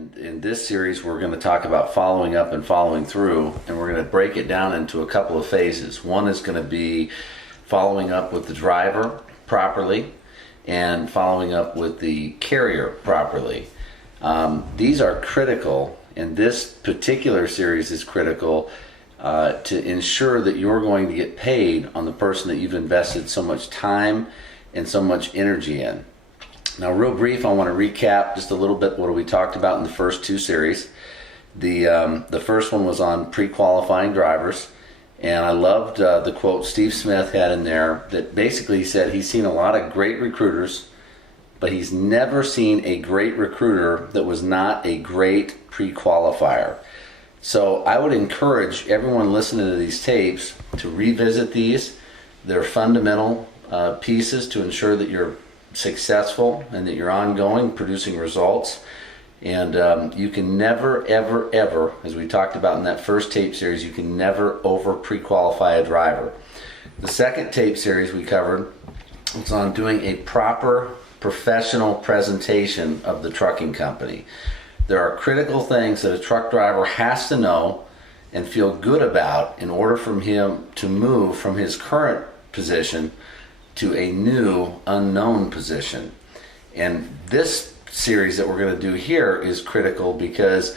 And in this series, we're going to talk about following up and following through, and we're going to break it down into a couple of phases. One is going to be following up with the driver properly and following up with the carrier properly. These are critical, and this particular series is critical to ensure that you're going to get paid on the person that you've invested so much time and so much energy in. Now, real brief, I want to recap just a little bit what we talked about in the first two series. The first one was on pre-qualifying drivers, and I loved the quote Steve Smith had in there that basically said he's seen a lot of great recruiters, but he's never seen a great recruiter that was not a great pre-qualifier. So I would encourage everyone listening to these tapes to revisit these. They're fundamental pieces to ensure that you're successful and that you're ongoing, producing results. And you can never, ever, ever, as we talked about in that first tape series, you can never over pre-qualify a driver. The second tape series we covered was on doing a proper professional presentation of the trucking company. There are critical things that a truck driver has to know and feel good about in order for him to move from his current position to a new unknown position. And this series that we're going to do here is critical because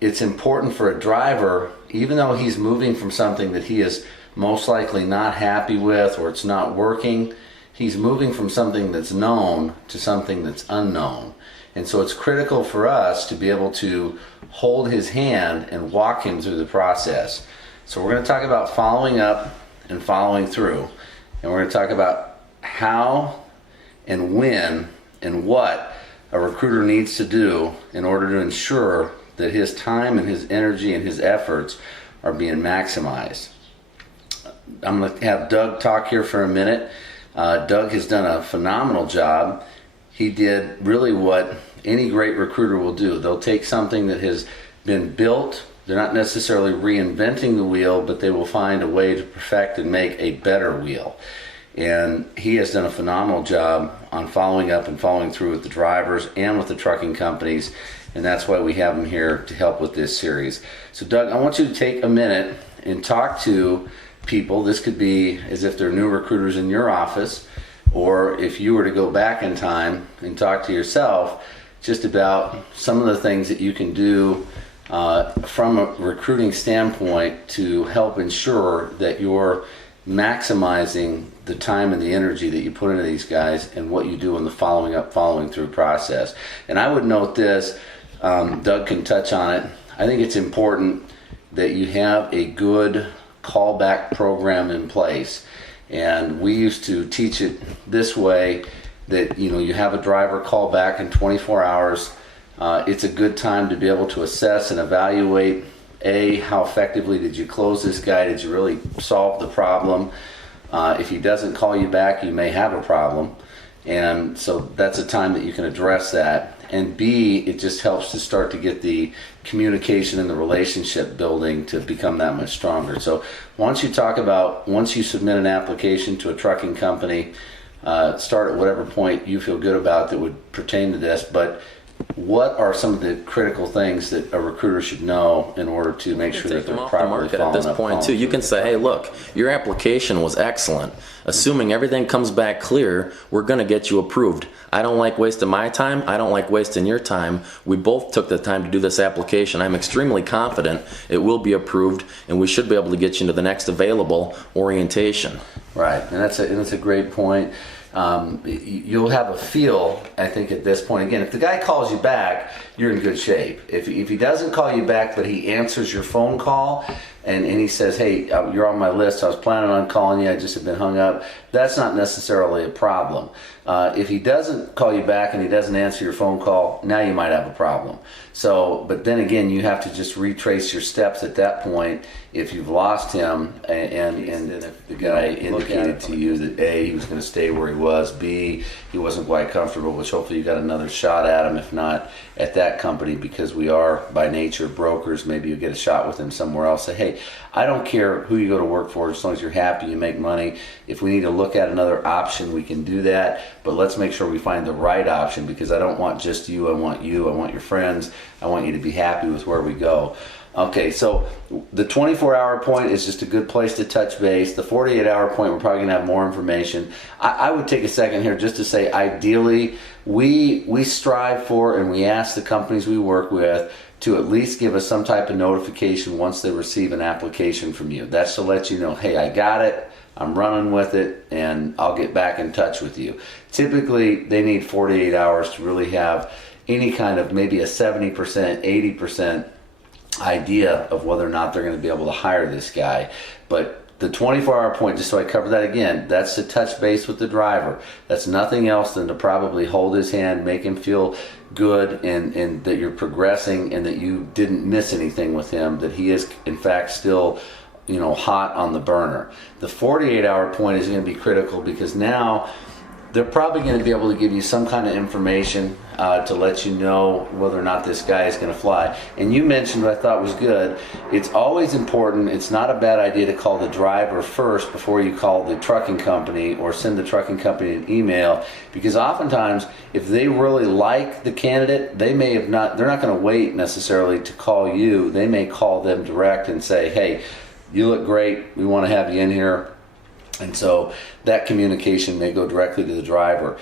it's important for a driver, even though he's moving from something that he is most likely not happy with or it's not working, he's moving from something that's known to something that's unknown. And so it's critical for us to be able to hold his hand and walk him through the process. So we're going to talk about following up and following through. And we're going to talk about how and when and what a recruiter needs to do in order to ensure that his time and his energy and his efforts are being maximized. I'm going to have Doug talk here for a minute. Doug has done a phenomenal job. He did really what any great recruiter will do. They'll take something that has been built. They're not necessarily reinventing the wheel, but they will find a way to perfect and make a better wheel. And he has done a phenomenal job on following up and following through with the drivers and with the trucking companies, and that's why we have him here to help with this series. So Doug, I want you to take a minute and talk to people. This could be as if they're new recruiters in your office, or if you were to go back in time and talk to yourself just about some of the things that you can do from a recruiting standpoint to help ensure that you're maximizing the time and the energy that you put into these guys and what you do in the following up, following through process. And I would note this, Doug can touch on it. I think it's important that you have a good callback program in place. And we used to teach it this way, that you have a driver call back in 24 hours. It's a good time to be able to assess and evaluate, how effectively did you close this guy? Did you really solve the problem? If he doesn't call you back, you may have a problem. And so that's a time that you can address that. And B, it just helps to start to get the communication and the relationship building to become that much stronger. So once you talk about, once you submit an application to a trucking company, start at whatever point you feel good about that would pertain to this, but what are some of the critical things that a recruiter should know in order to make sure that they're properly following up? At this point too, you can say, hey, look, your application was excellent. Assuming everything comes back clear, we're going to get you approved. I don't like wasting my time. I don't like wasting your time. We both took the time to do this application. I'm extremely confident it will be approved, and we should be able to get you into the next available orientation. Right, and that's a great point. You'll have a feel, I think, at this point. Again, if the guy calls you back, you're in good shape. If he doesn't call you back, but he answers your phone call and he says, hey, you're on my list, I was planning on calling you, I just have been hung up, that's not necessarily a problem. If he doesn't call you back and he doesn't answer your phone call, now you might have a problem. So, but then again, you have to just retrace your steps at that point if you've lost him, and if the guy indicated to you that A, he was going to stay where he was, B, he wasn't quite comfortable, which hopefully you got another shot at him, if not at that company, because we are by nature brokers. Maybe you get a shot with him somewhere else. Say, hey, hey, I don't care who you go to work for, as long as you're happy, you make money. If we need to look at another option, we can do that, but let's make sure we find the right option, because I don't want just you, I want your friends, I want you to be happy with where we go. Okay, so the 24-hour point is just a good place to touch base. The 48-hour point, we're probably going to have more information. I would take a second here just to say, ideally, we strive for and we ask the companies we work with to at least give us some type of notification once they receive an application from you. That's to let you know, hey, I got it, I'm running with it, and I'll get back in touch with you. Typically, they need 48 hours to really have any kind of maybe a 70%, 80% idea of whether or not they're going to be able to hire this guy. But the 24-hour point, just so I cover that again, that's to touch base with the driver. That's nothing else than to probably hold his hand, make him feel good, and that you're progressing and that you didn't miss anything with him, that he is in fact still hot on the burner. The 48-hour point is going to be critical, because now they're probably going to be able to give you some kind of information to let you know whether or not this guy is going to fly. And you mentioned what I thought was good. It's always important, it's not a bad idea to call the driver first before you call the trucking company or send the trucking company an email, because oftentimes if they really like the candidate, they're not going to wait necessarily to call you. They may call them direct and say, hey, you look great, we want to have you in here. And so that communication may go directly to the driver.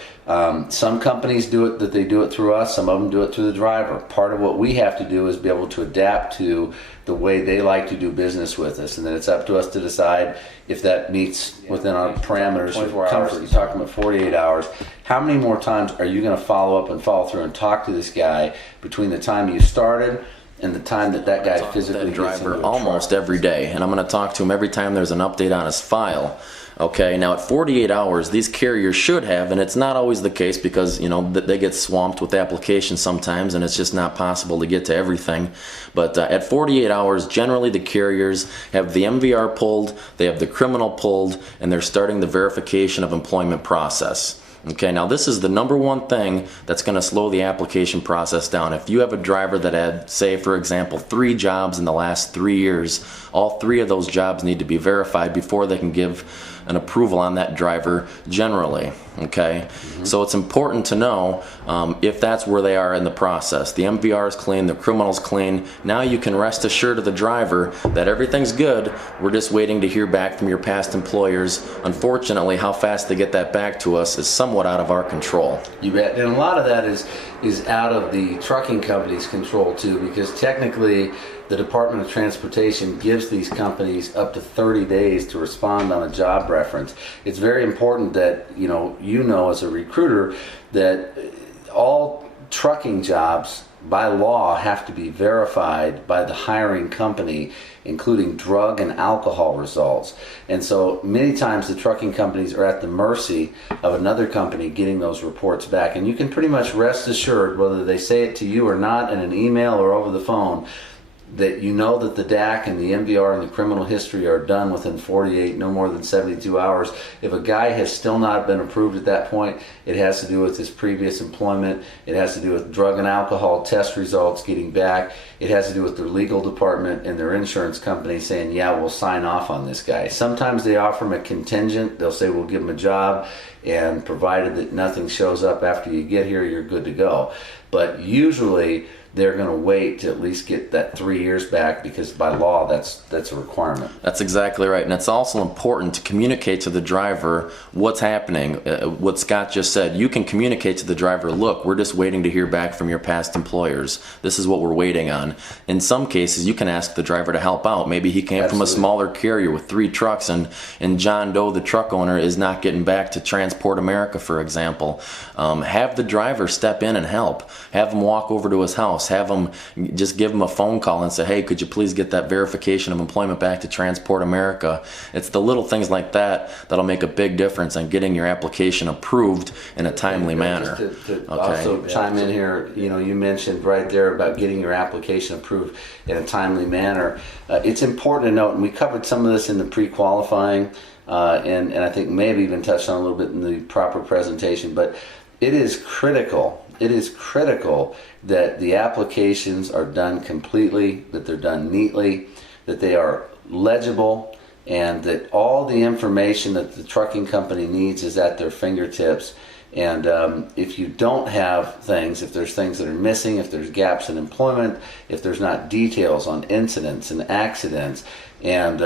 Some companies do it, that they do it through us. Some of them do it through the driver. Part of what we have to do is be able to adapt to the way they like to do business with us. And then it's up to us to decide if that meets within our parameters. 24 hours, you're talking about 48 hours. How many more times are you going to follow up and follow through and talk to this guy between the time you started and the time that guy physically that driver gets almost every day, and I'm going to talk to him every time there's an update on his file. Okay, now at 48 hours, these carriers should have, and it's not always the case, because they get swamped with applications sometimes, and it's just not possible to get to everything. But at 48 hours, generally the carriers have the MVR pulled, they have the criminal pulled, and they're starting the verification of employment process. Okay, now this is the number one thing that's going to slow the application process down. If you have a driver that had, say, for example, 3 jobs in the last 3 years, all 3 of those jobs need to be verified before they can give an approval on that driver generally. Okay, so it's important to know if that's where they are in the process. The MVR is clean, the criminal's clean. Now you can rest assured to the driver that everything's good. We're just waiting to hear back from your past employers. Unfortunately, how fast they get that back to us is somewhat out of our control. You bet. And a lot of that is out of the trucking company's control too, because technically the Department of Transportation gives these companies up to 30 days to respond on a job reference. It's very important that you know as a recruiter that all trucking jobs by law have to be verified by the hiring company, including drug and alcohol results. And so many times the trucking companies are at the mercy of another company getting those reports back. And you can pretty much rest assured, whether they say it to you or not in an email or over the phone, that you know that the DAC and the MVR and the criminal history are done within 48, no more than 72 hours. If a guy has still not been approved at that point, it has to do with his previous employment. It has to do with drug and alcohol test results getting back. It has to do with their legal department and their insurance company saying, yeah, we'll sign off on this guy. Sometimes they offer him a contingent. They'll say, we'll give him a job, and provided that nothing shows up after you get here, you're good to go. But usually they're going to wait to at least get that 3 years back, because by law that's a requirement. That's exactly right. And it's also important to communicate to the driver what's happening. What Scott just said, you can communicate to the driver, look, we're just waiting to hear back from your past employers. This is what we're waiting on. In some cases, you can ask the driver to help out. Maybe he came from a smaller carrier with 3 trucks, and John Doe, the truck owner, is not getting back to Transport America, for example. Have the driver step in and help. Have him walk over to his house. Have them just give them a phone call and say, hey, could you please get that verification of employment back to Transport America? It's the little things like that that'll make a big difference on getting your application approved in a timely manner. To also chime in here, you mentioned right there about getting your application approved in a timely manner. It's important to note, and we covered some of this in the pre-qualifying, and I think maybe even touched on a little bit in the proper presentation, but it is critical. It is critical that the applications are done completely, that they're done neatly, that they are legible, and that all the information that the trucking company needs is at their fingertips. And if you don't have things, if there's things that are missing, if there's gaps in employment, if there's not details on incidents and accidents, and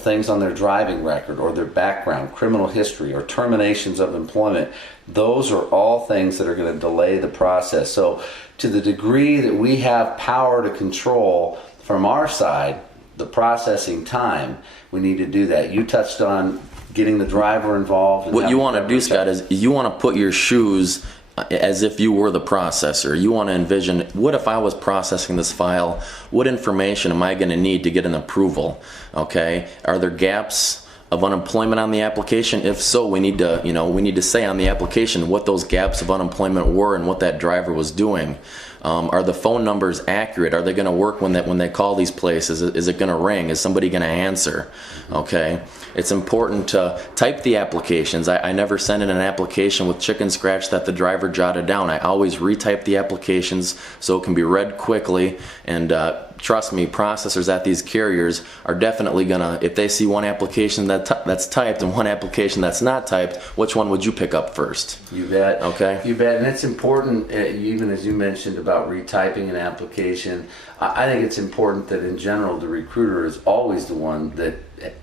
things on their driving record or their background, criminal history, or terminations of employment, those are all things that are going to delay the process. So to the degree that we have power to control from our side the processing time, we need to do that. You touched on getting the driver involved. What you want to do, Scott, is you want to put your shoes as if you were the processor. You want to envision, what if I was processing this file? What information am I going to need to get an approval? Okay, are there gaps of unemployment on the application? If so, we need to say on the application what those gaps of unemployment were and what that driver was doing. Are the phone numbers accurate? Are they going to work when they call these places? Is it going to ring? Is somebody going to answer? Okay. It's important to type the applications. I never send in an application with chicken scratch that the driver jotted down. I always retype the applications so it can be read quickly. And trust me, processors at these carriers are definitely gonna, if they see one application that's typed and one application that's not typed, which one would you pick up first? You bet. Okay. You bet. And it's important, even as you mentioned about retyping an application, I think it's important that in general the recruiter is always the one that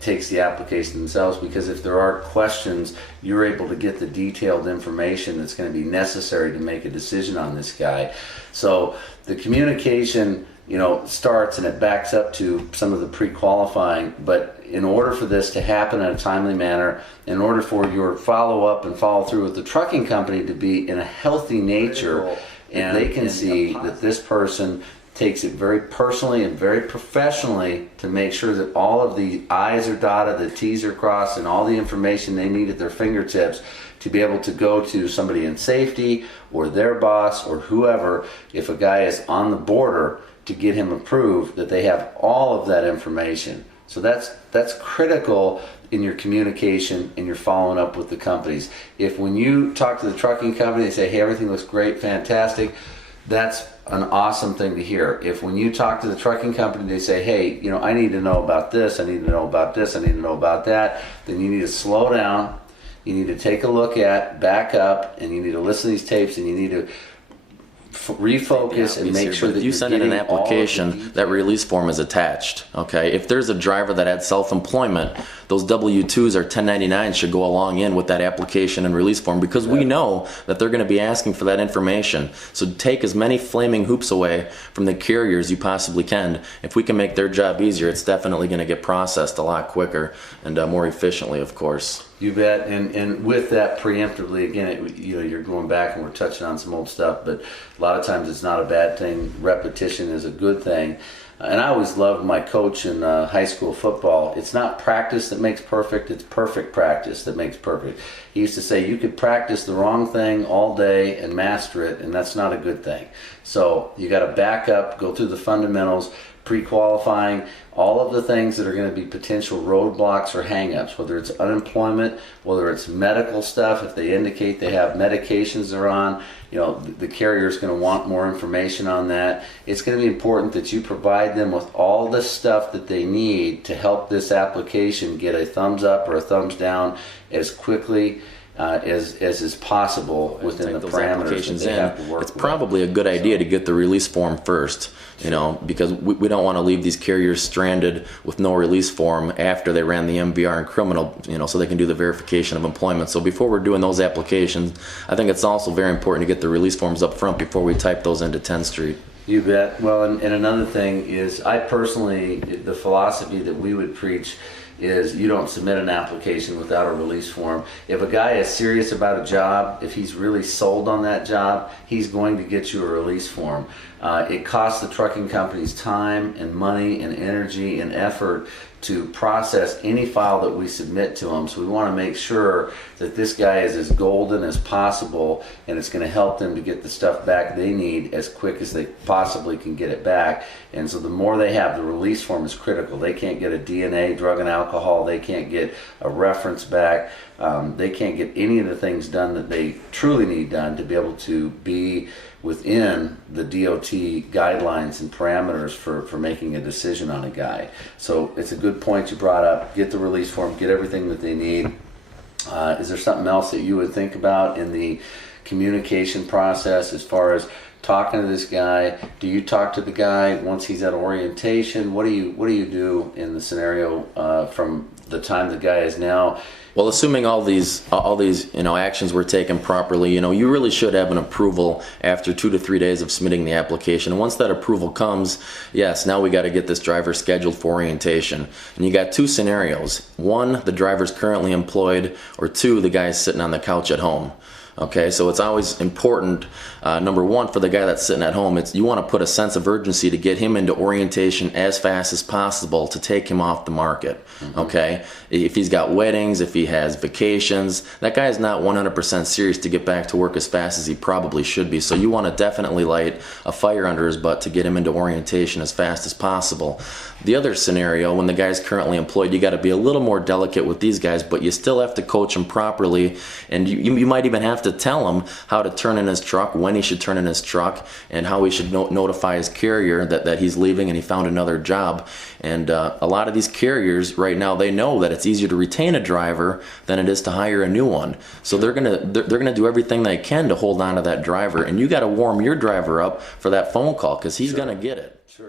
takes the application themselves, because if there are questions, you're able to get the detailed information that's going to be necessary to make a decision on this guy. So the communication, starts and it backs up to some of the pre-qualifying, but in order for this to happen in a timely manner, in order for your follow-up and follow-through with the trucking company to be in a healthy nature, and they can see that this person takes it very personally and very professionally to make sure that all of the I's are dotted, the T's are crossed, and all the information they need at their fingertips to be able to go to somebody in safety or their boss or whoever, if a guy is on the border, to get him approved, that they have all of that information. So that's critical in your communication and your following up with the companies. If when you talk to the trucking company, they say, hey, everything looks great, fantastic, that's an awesome thing to hear. If when you talk to the trucking company, they say, hey, I need to know about this, I need to know about this, I need to know about that, then you need to slow down, you need to take a look at, back up, and you need to listen to these tapes, and you need to refocus and make sure that if you send in an application, that release form is attached. Okay, if there's a driver that had self-employment, those W-2s or 1099s should go along in with that application and release form, because we know that they're going to be asking for that information. So take as many flaming hoops away from the carriers you possibly can. If we can make their job easier, it's definitely going to get processed a lot quicker and more efficiently, of course. You bet. And with that preemptively, again, you're going back and we're touching on some old stuff, but a lot of times it's not a bad thing. Repetition is a good thing. And I always loved my coach in high school football. It's not practice that makes perfect, it's perfect practice that makes perfect. He used to say you could practice the wrong thing all day and master it, and that's not a good thing. So you got to back up, go through the fundamentals, pre-qualifying, all of the things that are going to be potential roadblocks or hang-ups, whether it's unemployment, whether it's medical stuff, if they indicate they have medications they're on, the carrier is going to want more information on that. It's going to be important that you provide them with all the stuff that they need to help this application get a thumbs up or a thumbs down as quickly as is possible within the parameters that they have to work with. It's probably a good idea to get the release form first, because we don't want to leave these carriers stranded with no release form after they ran the MVR and criminal, so they can do the verification of employment. So before we're doing those applications, I think it's also very important to get the release forms up front before we type those into 10th Street. You bet. Well, and another thing is, I personally, the philosophy that we would preach is you don't submit an application without a release form. If a guy is serious about a job, if he's really sold on that job, he's going to get you a release form. It costs the trucking companies time and money and energy and effort to process any file that we submit to them. So we want to make sure that this guy is as golden as possible, and it's going to help them to get the stuff back they need as quick as they possibly can get it back. And so the more they have, the release form is critical. They can't get a DNA, drug and alcohol. They can't get a reference back. They can't get any of the things done that they truly need done to be able to be within the DOT guidelines and parameters for making a decision on a guy. So it's a good point you brought up. Get the release form, get everything that they need. Is there something else that you would think about in the communication process as far as talking to this guy? Do you talk to the guy once he's at orientation? What do you do in the scenario from the time the guy is now? Well, assuming all these actions were taken properly, you really should have an approval after 2 to 3 days of submitting the application. And once that approval comes, yes, now we got to get this driver scheduled for orientation. And you got 2 scenarios. 1, the driver's currently employed, or 2, the guy's sitting on the couch at home. Okay, so it's always important, number 1, for the guy that's sitting at home, you want to put a sense of urgency to get him into orientation as fast as possible to take him off the market. Okay, if he's got weddings, if he has vacations, that guy is not 100% serious to get back to work as fast as he probably should be. So you want to definitely light a fire under his butt to get him into orientation as fast as possible. The other scenario, when the guy's currently employed, you got to be a little more delicate with these guys, but you still have to coach him properly, and you might even have to tell him how to turn in his truck, when he should turn in his truck, and how he should notify his carrier that he's leaving and he found another job. And a lot of these carriers right now, they know that it's easier to retain a driver than it is to hire a new one. So they're gonna do everything they can to hold on to that driver, and you got to warm your driver up for that phone call, because he's gonna get it. Sure.